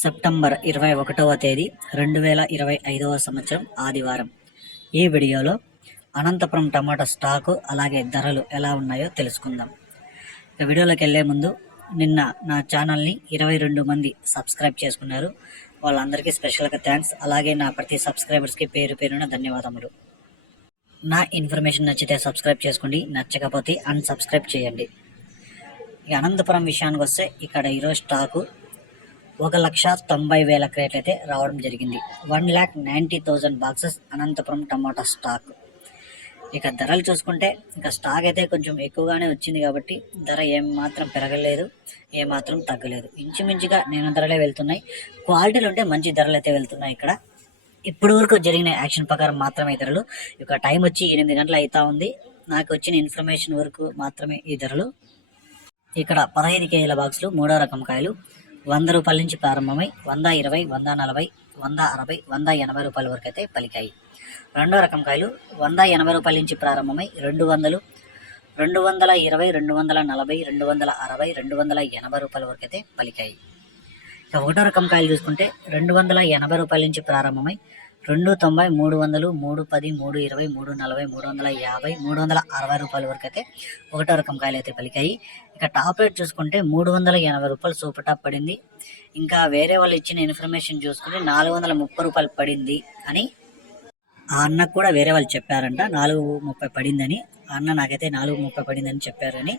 September 21వ తేదీ 2025వ సంవత్సరం ఆదివారం. ఈ వీడియోలో అనంతపురం టమాటా స్టాకు అలాగే ధరలు ఎలా ఉన్నాయో తెలుసుకుందాం. ఇక వీడియోలోకి వెళ్ళే ముందు నిన్న నా ఛానల్ని 22 మంది సబ్స్క్రైబ్ చేసుకున్నారు. వాళ్ళందరికీ స్పెషల్గా థ్యాంక్స్. అలాగే నా ప్రతి సబ్స్క్రైబర్స్కి పేరు పేరున ధన్యవాదములు. నా ఇన్ఫర్మేషన్ నచ్చితే సబ్స్క్రైబ్ చేసుకోండి, నచ్చకపోతే అన్సబ్స్క్రైబ్ చేయండి. ఇక అనంతపురం విషయానికి వస్తే ఇక్కడ ఈరోజు స్టాకు 1,90,000 క్రేట్లు అయితే రావడం జరిగింది. 1,90,000 బాక్సెస్ అనంతపురం టమాటా స్టాక్. ఇక ధరలు చూసుకుంటే ఇక స్టాక్ అయితే కొంచెం ఎక్కువగానే వచ్చింది కాబట్టి ధర ఏమాత్రం పెరగలేదు, ఏమాత్రం తగ్గలేదు. ఇంచుమించుగా నేను ధరలే వెళ్తున్నాయి. క్వాలిటీలు ఉంటే మంచి ధరలు అయితే వెళ్తున్నాయి. ఇక్కడ ఇప్పుడు వరకు జరిగిన యాక్షన్ ప్రకారం మాత్రమే ధరలు. ఇక టైం వచ్చి 8 గంటలు అవుతా ఉంది. నాకు వచ్చిన ఇన్ఫర్మేషన్ వరకు మాత్రమే ఈ ధరలు. ఇక్కడ 15 కేజీల బాక్సులు 3వ రకం కాయలు 100 రూపాయల నుంచి ప్రారంభమై 120, 140, 160, 180 రూపాయల వరకు అయితే పలికాయి. 2వ రకం కాయలు 180 రూపాయల నుంచి ప్రారంభమై 200, 220, 240, 260, 280 రూపాయల వరకు అయితే పలికాయి. ఇక 1వ రకం కాయలు చూసుకుంటే 280 రూపాయల నుంచి ప్రారంభమై 290, 300, 310, 320, 340, 350, 360 రూపాయల వరకు అయితే 1వ రకం కాయలు అయితే పలికాయి. ఇక టాప్ రేట్ చూసుకుంటే 380 రూపాయలు సూపర్ టాప్ పడింది. ఇంకా వేరే వాళ్ళు ఇచ్చిన ఇన్ఫర్మేషన్ చూసుకుంటే 430 రూపాయలు పడింది అని ఆ అన్నకు కూడా వేరే వాళ్ళు చెప్పారంట. 430 పడిందని ఆ అన్న నాకైతే 430 పడిందని చెప్పారని.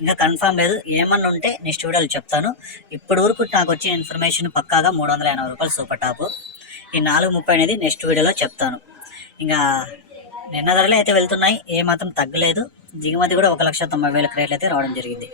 ఇంకా కన్ఫామ్ లేదు. ఏమన్నా ఉంటే నెక్స్ట్ వీడియోలో చెప్తాను. ఇప్పటి వరకు నాకు వచ్చిన ఇన్ఫర్మేషన్ పక్కాగా 380 రూపాయలు సూపర్ టాప్. ఈ 430 అనేది నెక్స్ట్ వీడియోలో చెప్తాను. ఇంకా నిన్న ధరలు అయితే వెళ్తున్నాయి, ఏమాత్రం తగ్గలేదు. దిగుమతి కూడా 1,90,000 క్రేట్లు అయితే రావడం జరిగింది.